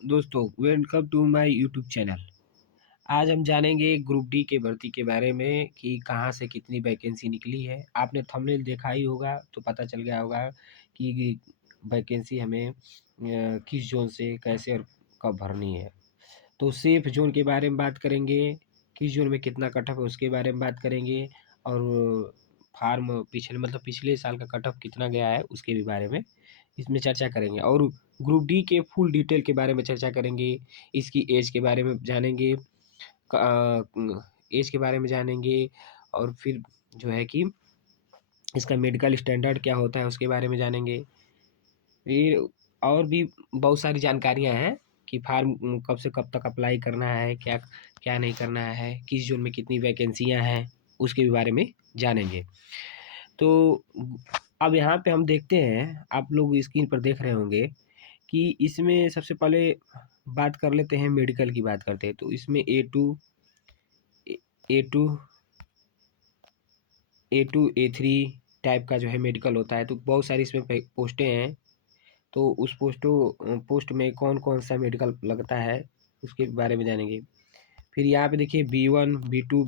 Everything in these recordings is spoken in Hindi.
दोस्तों, welcome to my YouTube channel. आज हम जानेंगे ग्रुप डी के भर्ती के बारे में कि कहाँ से कितनी वैकेंसी निकली है। आपने थंबनेल देखा ही होगा तो पता चल गया होगा कि वैकेंसी हमें किस जोन से कैसे और कब भरनी है। तो सेफ जोन के बारे में बात करेंगे, किस जोन में कितना कट ऑफ है उसके बारे में बात करेंगे, और फार्म पिछले साल का कट ऑफ कितना गया है उसके भी बारे में इसमें चर्चा करेंगे, और ग्रुप डी के फुल डिटेल के बारे में चर्चा करेंगे। इसकी एज के बारे में जानेंगे, एज के बारे में जानेंगे, और फिर जो है कि इसका मेडिकल स्टैंडर्ड क्या होता है उसके बारे में जानेंगे। फिर और भी बहुत सारी जानकारियां हैं कि फार्म कब से कब तक अप्लाई करना है, क्या क्या नहीं करना है, किस जोन में कितनी वैकेंसियां हैं उसके भी बारे में जानेंगे। तो अब यहाँ पे हम देखते हैं, आप लोग स्क्रीन पर देख रहे होंगे कि इसमें सबसे पहले बात कर लेते हैं, मेडिकल की बात करते हैं। तो इसमें ए टू ए3 टाइप का जो है मेडिकल होता है। तो बहुत सारी इसमें पोस्टें हैं। तो उस पोस्ट में कौन कौन सा मेडिकल लगता है उसके बारे में जानेंगे। फिर यहाँ पे देखिए B1 B2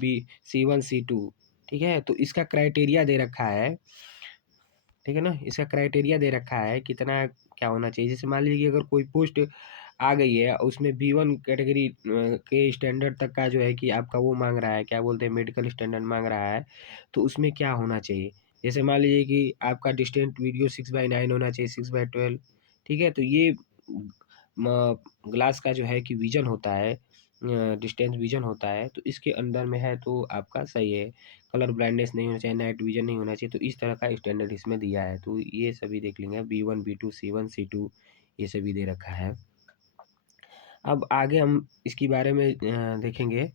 C1 C2, ठीक है। तो इसका क्राइटेरिया दे रखा है, ठीक है ना। इसका क्राइटेरिया दे रखा है कितना क्या होना चाहिए। जैसे मान लीजिए अगर कोई पोस्ट आ गई है, उसमें B1 कैटेगरी के स्टैंडर्ड तक का जो है कि आपका वो मांग रहा है, क्या बोलते हैं, मेडिकल स्टैंडर्ड मांग रहा है। तो उसमें क्या होना चाहिए। जैसे मान लीजिए कि आपका डिस्टेंट वीडियो 6/9 होना चाहिए, 6/12, ठीक है। तो ये ग्लास का जो है कि विजन होता है, डिस्टेंस विजन होता है, तो इसके अंदर में है तो आपका सही है। कलर ब्लाइंडनेस नहीं होना चाहिए, नाइट विजन नहीं होना चाहिए। तो इस तरह का स्टैंडर्ड इसमें दिया है। तो ये सभी देख लेंगे, B1 B2 C1 C2 ये सभी दे रखा है। अब आगे हम इसके बारे में देखेंगे।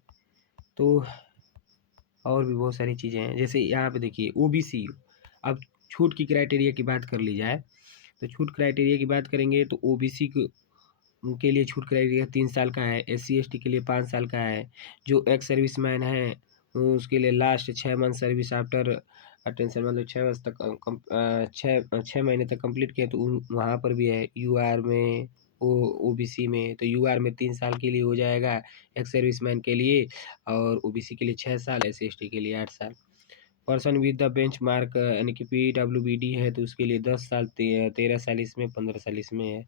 तो और भी बहुत सारी चीज़ें हैं। जैसे यहाँ पे देखिए OBC। अब छूट की क्राइटेरिया की बात कर ली जाए, तो छूट क्राइटेरिया की बात करेंगे तो OBC के लिए छूट क्राइटेरिया 3 साल का है, SC ST के लिए 5 साल का है। जो एक्स सर्विस मैन है उसके लिए last 6 month service after attention, मतलब 6 वर्ष तक 6 महीने तक कंप्लीट किया तो वहाँ पर भी है। UR में OBC में, तो UR में 3 साल के लिए हो जाएगा एक्स सर्विस मैन के लिए, और OBC के लिए 6 साल, SC ST के लिए 8 साल। Person with the bench mark यानी कि PWBD है तो उसके लिए 10 साल, 13 साल इसमें, 15 साल इसमें है।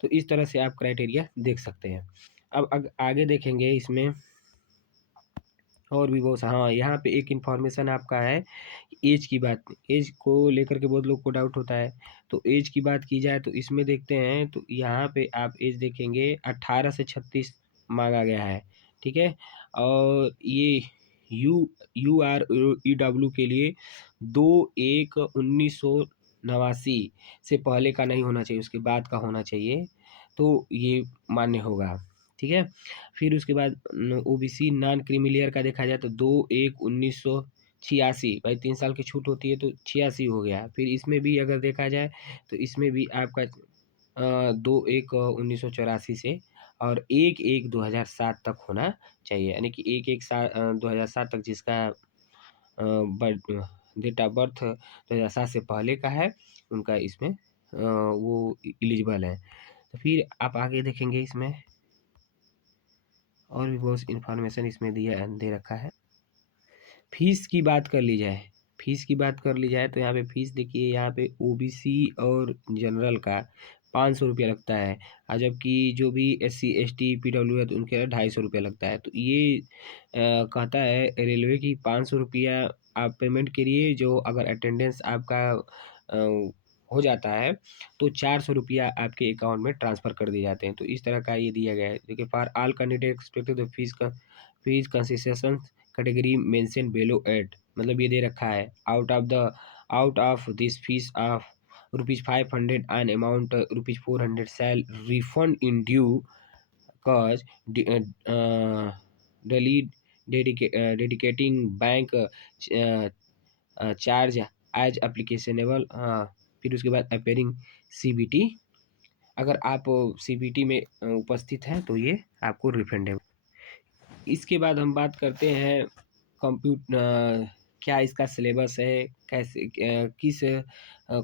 तो इस तरह से आप क्राइटेरिया देख सकते हैं। अब आगे देखेंगे इसमें और भी बहुत, हाँ यहाँ पे एक इन्फॉर्मेशन आपका है, एज की बात। एज को लेकर के बहुत लोग को डाउट होता है। तो एज की बात की जाए तो इसमें देखते हैं, तो यहाँ पे आप एज देखेंगे 18 से 36 मांगा गया है, ठीक है। और ये UR EW के लिए 2/1/1989 से पहले का नहीं होना चाहिए, उसके बाद का होना चाहिए, तो ये मान्य होगा, ठीक है। फिर उसके बाद OBC नॉन क्रीमिलियर का देखा जाए तो 2/1/1986, भाई 3 साल की छूट होती है तो 86 हो गया। फिर इसमें भी अगर देखा जाए तो इसमें भी आपका 2/1/1984 से, और 1/1/2007 तक होना चाहिए। यानी कि 1/1/2007 तक जिसका डेट ऑफ बर्थ 2007 से पहले का है, उनका इसमें वो एलिजिबल है। तो फिर आप आगे देखेंगे इसमें और भी बहुत इन्फॉर्मेशन इसमें दे रखा है। फीस की बात कर ली जाए, फीस की बात कर ली जाए तो यहाँ पे फीस देखिए, यहाँ पे OBC और जनरल का 500 रुपया लगता है, और जबकि जो भी SC ST PW है तो उनके 250 रुपया लगता है। तो ये कहता है रेलवे की 500 रुपया आप पेमेंट करिए, जो अगर अटेंडेंस आपका हो जाता है तो 400 रुपया आपके अकाउंट में ट्रांसफ़र कर दिए जाते हैं। तो इस तरह का ये दिया गया है। देखिए, for all candidate expected the fees concession category mention below at, मतलब ये दे रखा है, out of this fee of ₹500 an amount ₹400 shall refund in due course deducting bank charge as applicable. फिर उसके बाद अपेयरिंग CBT, अगर आप CBT में उपस्थित हैं तो ये आपको रिफंड है। इसके बाद हम बात करते हैं क्या इसका सिलेबस है, कैसे किस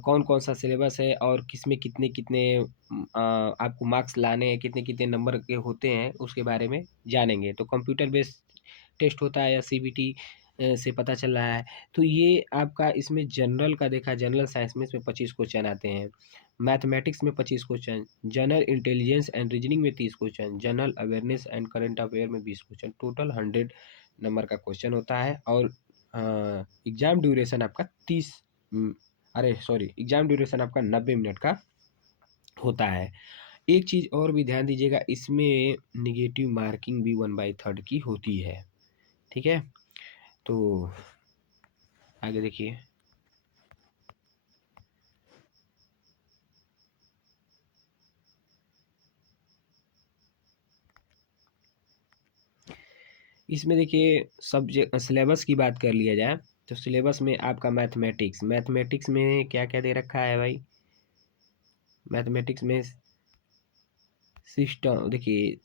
कौन कौन सा सिलेबस है और किसमें कितने कितने आपको मार्क्स लाने हैं, कितने कितने नंबर के होते हैं, उसके बारे में जानेंगे। तो कंप्यूटर बेस्ड टेस्ट होता है या सीबीटी से पता चल रहा है। तो ये आपका इसमें जनरल का देखा, जनरल साइंस में इसमें 25 क्वेश्चन आते हैं, मैथमेटिक्स में 25 question, general intelligence and reasoning में 30 question, general awareness and current affair में 20 क्वेश्चन, टोटल 100 नंबर का क्वेश्चन होता है। और एग्ज़ाम ड्यूरेशन आपका 30 अरे सॉरी, एग्ज़ाम ड्यूरेशन आपका 90 मिनट का होता है। एक चीज़ और भी ध्यान दीजिएगा, इसमें नेगेटिव मार्किंग भी 1/3 की होती है। ठीक है, तो आगे देखिए। इसमें देखिए सब्जेक्ट सिलेबस की बात कर लिया जाए तो सिलेबस में आपका मैथमेटिक्स में क्या क्या दे रखा है भाई। मैथमेटिक्स में सिस्टम देखिए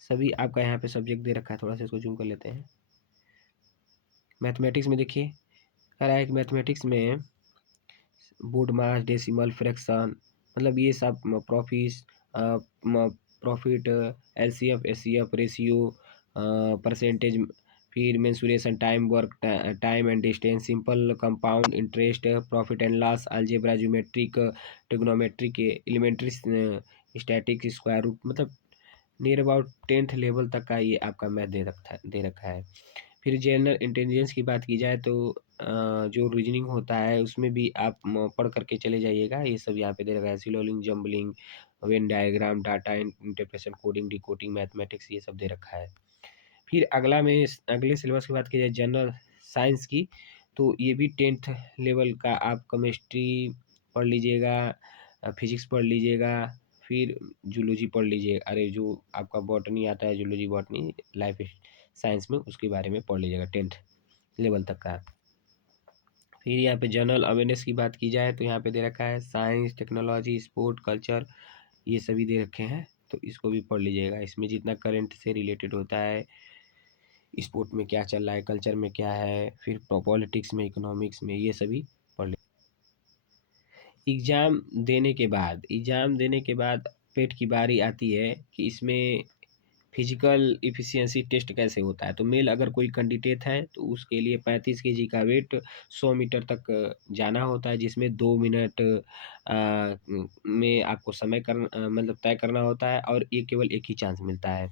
सभी आपका यहाँ पे सब्जेक्ट दे रखा है, थोड़ा सा इसको जूम कर लेते हैं। मैथमेटिक्स में देखिए कह रहा है कि मैथमेटिक्स में बोर्ड मास, डेसिमल, फ्रैक्शन, मतलब ये सब profit, LCF, HCF, ratio, percentage, फिर mensuration, time, work time and distance, simple compound interest, profit and loss, algebra, geometric, trigonometric, elementary, static, square root, मतलब नियर अबाउट 10th लेवल तक का ये आपका मैथ दे रखा है। फिर जनरल इंटेलिजेंस की बात की जाए तो जो रीजनिंग होता है उसमें भी आप पढ़ करके चले जाइएगा। ये सब यहाँ पे दे रखा है, syllogism, jumbling, Venn diagram, data interpretation, coding, decoding, mathematics, ये सब दे रखा है। फिर अगले सिलेबस की बात की जाए जनरल साइंस की, तो ये भी 10th लेवल का आप केमिस्ट्री पढ़ लीजिएगा, फिजिक्स पढ़ लीजिएगा, फिर जूलॉजी पढ़ लीजिए, अरे जो आपका बॉटनी आता है, जूलॉजी बॉटनी लाइफ साइंस में, उसके बारे में पढ़ लीजिएगा 10th लेवल तक का। फिर यहाँ पे जनरल अवेयरनेस की बात की जाए तो यहाँ पे दे रखा है साइंस, टेक्नोलॉजी, स्पोर्ट, कल्चर, ये सभी दे रखे हैं, तो इसको भी पढ़ लीजिएगा। इसमें जितना करंट से रिलेटेड होता है, स्पोर्ट में क्या चल रहा है, कल्चर में क्या है, फिर पॉलिटिक्स में, इकोनॉमिक्स में, ये सभी पढ़ ले। एग्ज़ाम देने के बाद पेट की बारी आती है कि इसमें फिजिकल इफ़िशियंसी टेस्ट कैसे होता है। तो मेल अगर कोई कैंडिडेट है तो उसके लिए 35 केजी का वेट 100 मीटर तक जाना होता है, जिसमें 2 मिनट में आपको समय मतलब तय करना होता है, और ये केवल एक ही चांस मिलता है।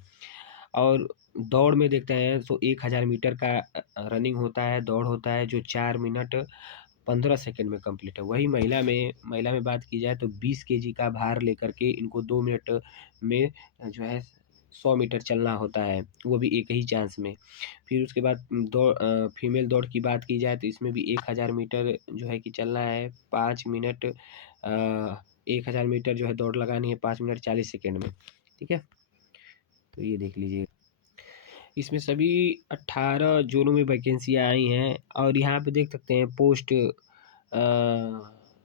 और दौड़ में देखते हैं तो 1000 मीटर का रनिंग होता है, दौड़ होता है, जो 4 मिनट 15 सेकंड में कंप्लीट है। वही महिला में बात की जाए तो 20 केजी का भार लेकर के इनको 2 मिनट में जो है 100 मीटर चलना होता है, वो भी एक ही चांस में। फिर उसके बाद फीमेल दौड़ की बात की जाए तो इसमें भी 1000 मीटर जो है कि चलना है 5 मिनट, 1000 मीटर जो है दौड़ लगानी है 5 मिनट 40 सेकंड में। ठीक है, तो ये देख लीजिए। इसमें सभी 18 जोनों में वैकेंसियाँ आई हैं, और यहाँ पे देख सकते हैं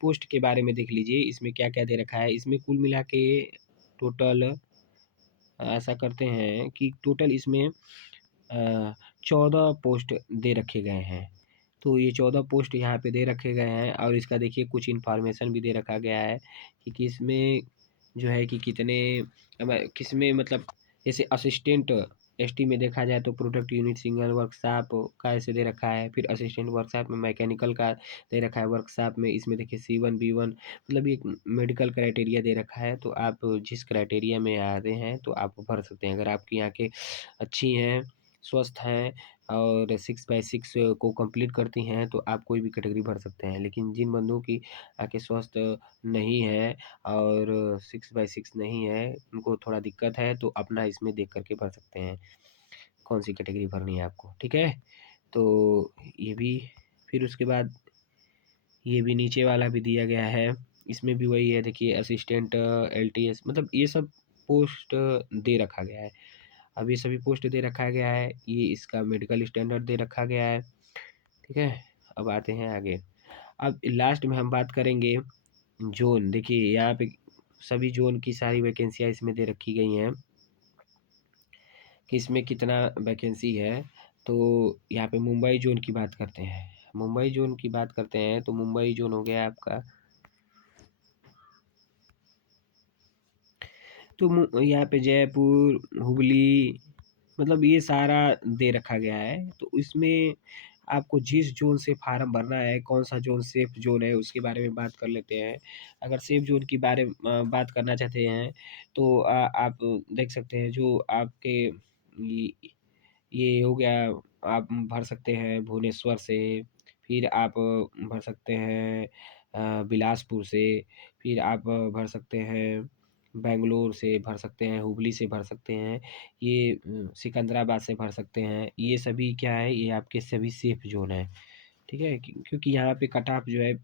पोस्ट के बारे में देख लीजिए, इसमें क्या क्या दे रखा है। इसमें कुल मिला के टोटल ऐसा करते हैं कि टोटल इसमें 14 पोस्ट दे रखे गए हैं। तो ये 14 पोस्ट यहाँ पे दे रखे गए हैं, और इसका देखिए कुछ इन्फॉर्मेशन भी दे रखा गया है कि किसमें जो है कि कितने किसमें, मतलब जैसे असिस्टेंट एसटी में देखा जाए तो प्रोडक्ट यूनिट सिंगल वर्कशॉप का ऐसे दे रखा है। फिर असिस्टेंट वर्कशॉप में मैकेनिकल का दे रखा है वर्कशॉप में। इसमें देखिए C1 B1 मतलब एक मेडिकल क्राइटेरिया दे रखा है, तो आप जिस क्राइटेरिया में आते हैं तो आप भर सकते हैं। अगर आपकी आँखें अच्छी हैं, स्वस्थ हैं, और 6/6 को कंप्लीट करती हैं तो आप कोई भी कैटेगरी भर सकते हैं। लेकिन जिन बंदों की आँखें स्वस्थ नहीं है और 6/6 नहीं है, उनको थोड़ा दिक्कत है, तो अपना इसमें देख करके भर सकते हैं कौन सी कैटेगरी भरनी है आपको। ठीक है, तो ये भी, फिर उसके बाद ये भी नीचे वाला भी दिया गया है, इसमें भी वही है देखिए, असिस्टेंट LTS, मतलब ये सब पोस्ट दे रखा गया है। अब ये सभी पोस्ट दे रखा गया है, ये इसका मेडिकल स्टैंडर्ड दे रखा गया है। ठीक है, अब आते हैं आगे। अब लास्ट में हम बात करेंगे जोन। देखिए यहाँ पे सभी जोन की सारी वैकेंसियाँ इसमें दे रखी गई हैं कि इसमें कितना वैकेंसी है। तो यहाँ पे मुंबई जोन की बात करते हैं। मुंबई जोन की बात करते हैं तो मुंबई जोन हो गया आपका, तो यहाँ पे जयपुर, हुबली, मतलब ये सारा दे रखा गया है। तो इसमें आपको जिस जोन से फार्म भरना है, कौन सा जोन सेफ जोन है, उसके बारे में बात कर लेते हैं। अगर सेफ जोन की बात करना चाहते हैं तो आप देख सकते हैं जो आपके ये हो गया, आप भर सकते हैं भुवनेश्वर से, फिर आप भर सकते हैं बिलासपुर से, फिर आप भर सकते हैं बेंगलोर से, भर सकते हैं हुबली से, भर सकते हैं ये सिकंदराबाद से भर सकते हैं। ये सभी क्या है, ये आपके सभी सेफ जोन है। ठीक है, क्योंकि यहाँ पे कट ऑफ जो है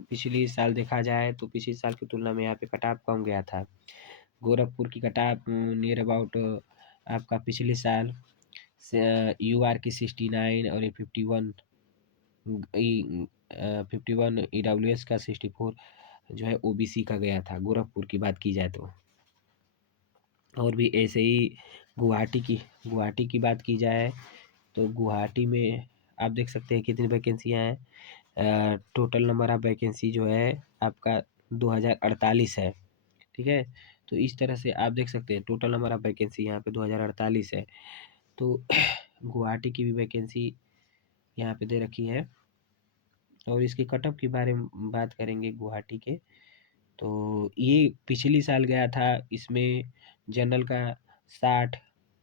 पिछले साल देखा जाए तो पिछले साल की तुलना में यहाँ पे कट ऑफ कम गया था। गोरखपुर की कट ऑफ नियर अबाउट आपका पिछले साल यू आर की 69 और ये 51, 51 ई डब्ल्यू एस का 64 जो है ओबीसी का गया था, गोरखपुर की बात की जाए तो। और भी ऐसे ही गुवाहाटी की बात की जाए तो गुवाहाटी में आप देख सकते हैं कितनी वैकेंसियाँ हैं। टोटल नंबर ऑफ वैकेंसी जो है आपका 2048 है। ठीक है, तो इस तरह से आप देख सकते हैं टोटल नंबर ऑफ वैकेंसी यहाँ पे 2048 है। तो गुवाहाटी की भी वैकेंसी यहाँ पे दे रखी है। और इसके कट ऑफ के बारे में बात करेंगे गुवाहाटी के, तो ये पिछली साल गया था, इसमें जनरल का 60,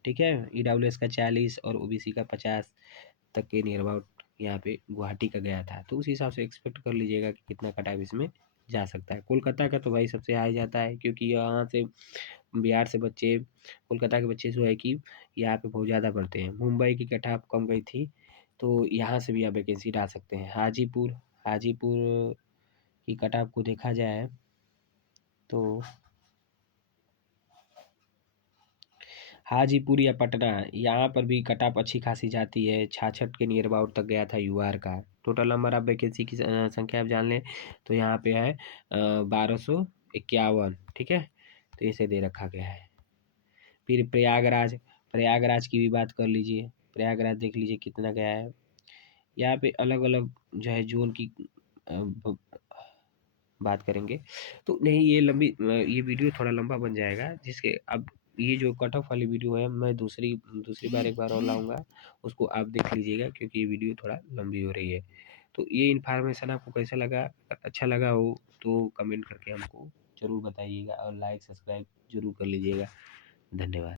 ठीक है, ईडब्ल्यूएस का 40 और ओबीसी का 50 तक के नियर अबाउट यहाँ पे गुवाहाटी का गया था। तो उस हिसाब से एक्सपेक्ट कर लीजिएगा कि कितना कट ऑफ इसमें जा सकता है। कोलकाता का तो भाई सबसे हाई जाता है, क्योंकि यहाँ से बिहार से बच्चे, कोलकाता के बच्चे जो है कि यहाँ पे बहुत ज़्यादा पढ़ते हैं। मुंबई की कट ऑफ कम गई थी, तो यहाँ से भी आप वैकेंसी डाल सकते हैं। हाजीपुर की कट ऑफ को देखा जाए तो हाजीपुर या पटना, यहाँ पर भी कट ऑफ अच्छी खासी जाती है। 66 के नियर अबाउट तक गया था यूआर का। टोटल नंबर ऑफ वैकेंसी की संख्या आप जान लें तो यहाँ पे है 1251। ठीक है, तो इसे दे रखा गया है। फिर प्रयागराज की भी बात कर लीजिए, प्रयागराज देख लीजिए कितना गया है। यहाँ पे अलग अलग जो है जोन की बात करेंगे। तो नहीं, ये वीडियो थोड़ा लंबा बन जाएगा, जिसके अब ये जो कट ऑफ वाली वीडियो है मैं दूसरी दूसरी बार एक बार और लाऊंगा, उसको आप देख लीजिएगा, क्योंकि ये वीडियो थोड़ा लंबी हो रही है। तो ये इन्फॉर्मेशन आपको कैसा लगा, अगर अच्छा लगा हो तो कमेंट करके हमको ज़रूर बताइएगा और लाइक सब्सक्राइब ज़रूर कर लीजिएगा। धन्यवाद।